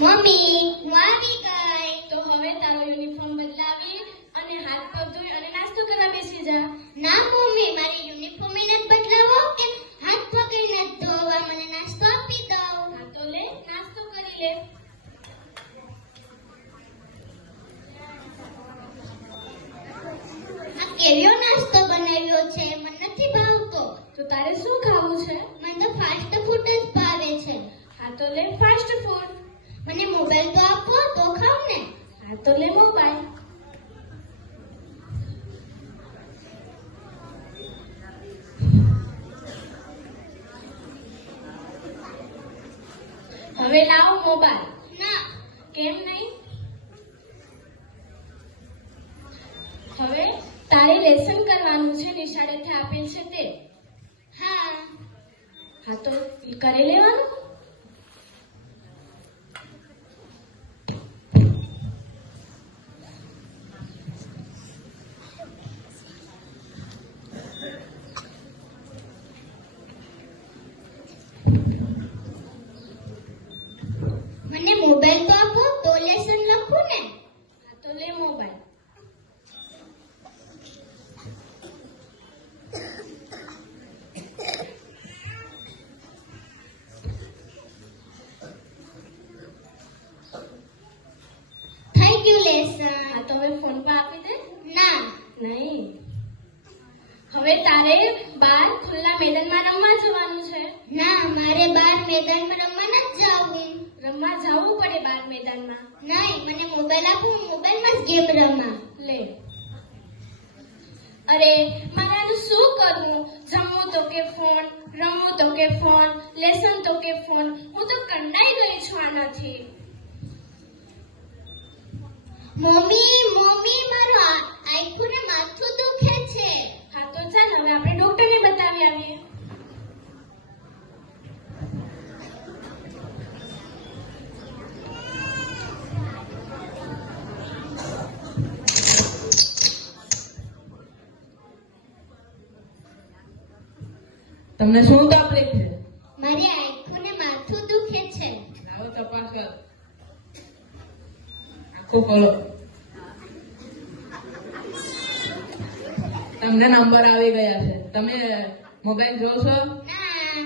Mummy હું આવી ગઈ. તો હવે તારો યુનિફોર્મ બદલાવી અને હાથ પગ ધોઈ અને નાસ્તો કરવા બેસી જા. ના મમ્મી, મારી યુનિફોર્મ જ બદલાવો કે હાથ પગ ન ધોવા? મને નાસ્તો આપી દો. હા તો લે, નાસ્તો કરી લે. આ કેવો નાસ્તો બનાવ્યો છે? મને નથી ભાવતો. તો તારે શું ખાવું છે? મને તો ફાસ્ટ ફૂડ જ ભાવે છે. હા તો લે ફાસ્ટ ફૂડ. મને મોબાઈલ તો આપો તો ખાવ ને. હા તો લે મોબાઈલ. હવે લાવો મોબાઈલ. ના. કેમ નહીં? હવે તારે લેસન કરવાનું છે, નિશાળેથી આપેલ છે તે. હા. હા તો કરી લેવાનું. મને મોબાઈલ તો આપો તો લેસન લખું ને. હા તો લે મોબાઈલ. થઈ ગયું લેસન. હા તો હવે ફોન પર આપી દે. ના. નહીં. હવે તારે બહાર ખુલ્લા મેદાનમાં રમવા જવાનું છે. ના, મારે બહાર મેદાનમાં રમવા નથી જવું. રમવા જવું પડે બહાર મેદાનમાં. નહીં, મને મોબાઈલ આપો, મોબાઈલમાં જ ગેમ રમવા. લે. અરે મારે આનું શું કરવું? જમવું તો કે ફોન, રમવું તો કે ફોન, લેસન તો કે ફોન. હું તો કંટાળી ગઈ છું આનાથી. મમ્મી મારું આખું ને માથું દુખે છે. હા તો ચાલ હવે આપણે ડોક્ટરને બતાવી આવીએ. તમને શું તકલીફ છે? મારી આંખો ને માથું દુખે છે. આવો તપાસ કર. આખું ખોલો. તમને નંબર આવી ગયા છે. તમે મોબાઈલ જોશો? ના.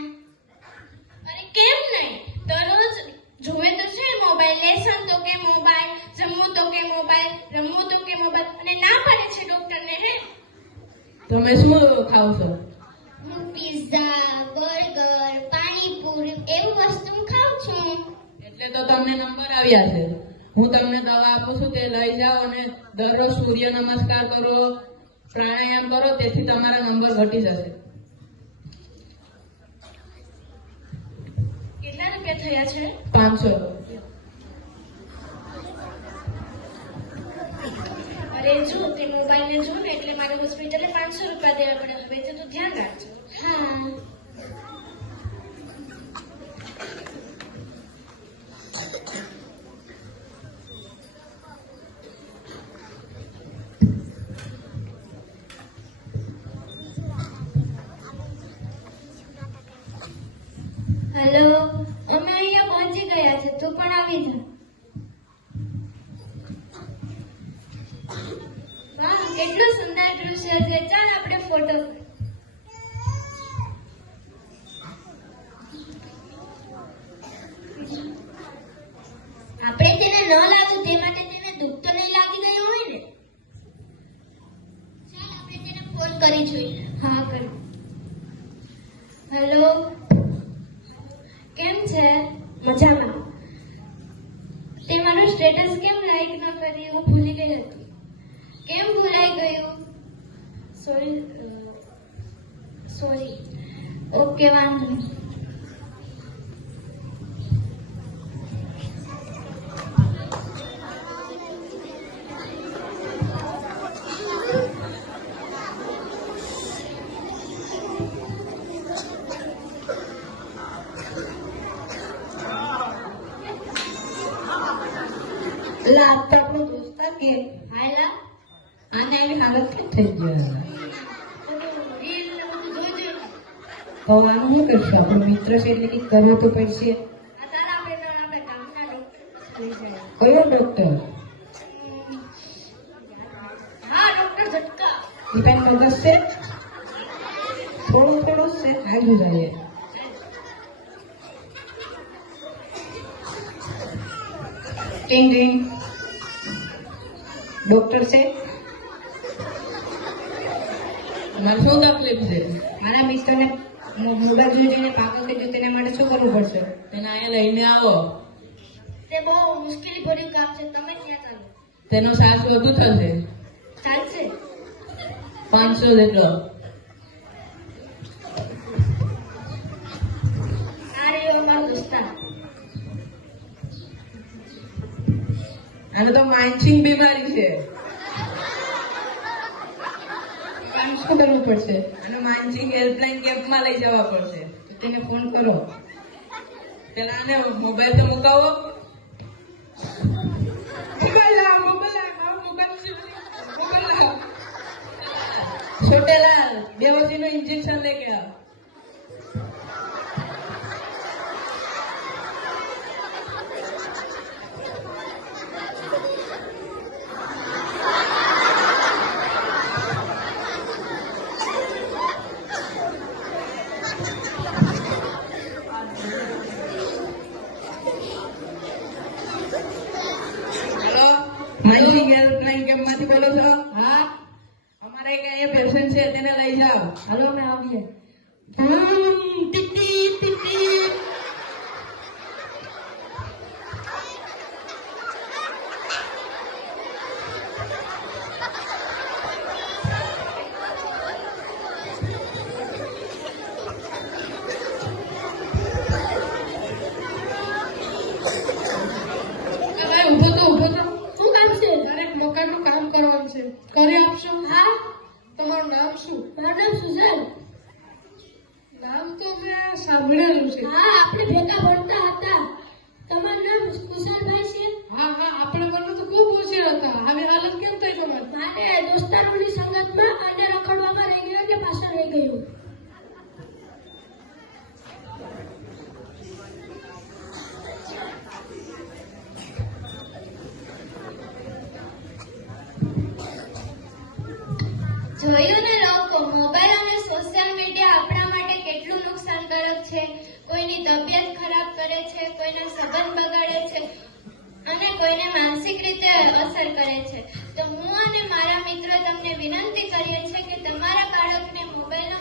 અરે કેમ નહીં? દરરોજ જોવે તો છે મોબાઈલ. લેસન તો કે મોબાઈલ, જમવું તો કે મોબાઈલ, રમવું તો કે મોબાઈલ. અને ના પાડે છે ડોક્ટરને. હે તમે શું ખાવ છો? હું પિઝા, બર્ગર, પાણીપુરી એવું વસ્તુ ખાઉં છું. એટલે તો તમને નંબર આવ્યા છે. હું તમને દવા આપું છું, તે લઈ જાઓ અને દરરોજ સૂર્ય નમસ્કાર કરો, પ્રાણાયામ કરો, તેથી તમારા નંબર ઘટી જશે. કેટલા રૂપિયા થયા છે? 500. અરે જો તે મોબાઈલ ને જો ને એટલે મારે હોસ્પિટલે 500 રૂપિયા દેવા પડે. હવે તે તો ધ્યાન રાખજો. હા. હેલો, અમે અહીંયા પહોંચી ગયા છે. તું પણ આવી જા. વાહ, કેટલું સુંદર દૃશ્ય છે. ચાલ આપણે ફોટો. આપણે તેને ન લાગ્યું તે માટે તેને દુઃખ તો નહીં લાગી ગયું હોય ને. ચાલ આપણે તેને ફોન કરી જોઈએ. હા કર. હેલો, કેમ છે? મજામાં. તે મારું સ્ટેટસ કેમ લાઈક ન કરી? હું ભૂલી ગઈ હતી. કેમ ભૂલાઈ ગયું? સોરી. ઓકે, વાંધો નહીં. એટલે આજ તો આપણો દોસ્તા કે હાલા આને એવી હાલત કેમ થઈ ગઈ? રીલ તો આનું શું કરશું? આપણો મિત્ર છે એટલે કંઈક કરવું તો પડશે. આ તારા આપણે ગામના ડોક્ટર લઈ જાય. કયો ડોક્ટર? હા, ડોક્ટર ઝટકા. એ પેન દસ છે, થોડું થોડું છે, આગળ જાય. ટીંગ ટીંગ. ડોક્ટર છે? તમારે શું તકલીફ છે? મારા મિત્રને મોબાઈલ જોઈને પાગલ થઈ ગયો, તેના માટે શું કરવું પડશે? તેને અહીંયા લઈને આવો. તે બહુ મુશ્કેલી ભર્યું કામ છે, તમે ત્યાં ચાલો. તેનો સાસ વધુ થશે, ચાલશે. 500 જેટલો. આ રહ્યો અમારો દોસ્તાર. આને તો માનસિક બીમારી છે. આમ શું કરવું પડશે? અને માનસિક હેલ્પલાઇન કેમ્પમાં લઈ જવા પડશે. તો તેને ફોન કરો. પેલા આને મોબાઈલ તો મુકાવો. છોટેલાલ, બેહોશીનું ઇન્જેક્શન લઈ ગયા. હેલો, માનસિક હેલ્પલાઇન કેમ્પમાંથી બોલો છો? હા, અમારે એક અહીંયા પેશન્ટ છે, તેને લઈ જાઓ. હાલો અમે આવીએ. TT TT. ઉભો તો શું કામ છે? અરે મકાનનું કામ કરવાનું છે, કરી આપશો? હા, તમારું નામ શું? મારું નામ સુઝાન. નામ તો મેં સાંભળેલું છે. હા, આપણે ભેગા ભણતા હતા. તમારું નામ કુશાલભાઈ છે? હા હા, આપણે બંને તો ખૂબ હોશિયાર હતા. આવી હાલત કેમ થઈ તમારી? મારે દોસ્તારોની સંગતમાં અને રખડવામાં રહી ગયો એટલે પાછળ રહી ગયું. જોયું ને લોકો, મોબાઈલ અને સોશિયલ મીડિયા આપણા માટે કેટલું નુકસાનકારક છે. કોઈની તબિયત ખરાબ કરે છે, કોઈના સંબંધ બગાડે છે અને કોઈને માનસિક રીતે અસર કરે છે. તો હું અને મારા મિત્રો તમને વિનંતી કરીએ છીએ કે તમારા બાળકને મોબાઈલનો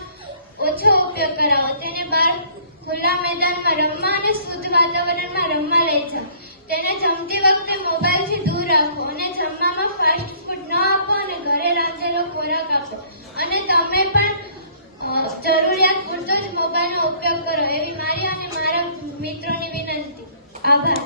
ઓછો ઉપયોગ કરાવો. તેને બહાર ખુલ્લા મેદાનમાં રમવા અને શુદ્ધ વાતાવરણમાં રમવા લઈ જાઓ. તેને જમતી વખતે મોબાઈલથી દૂર રાખો અને જમવામાં ફાસ્ટ ફૂડ ન આપો અને ઘરે રાંધેલો ખોરાક આપો. અને તમે પણ જરૂરિયાત પૂરતો જ મોબાઈલનો ઉપયોગ કરો એવી મારી અને મારા મિત્રોની વિનંતી. આભાર.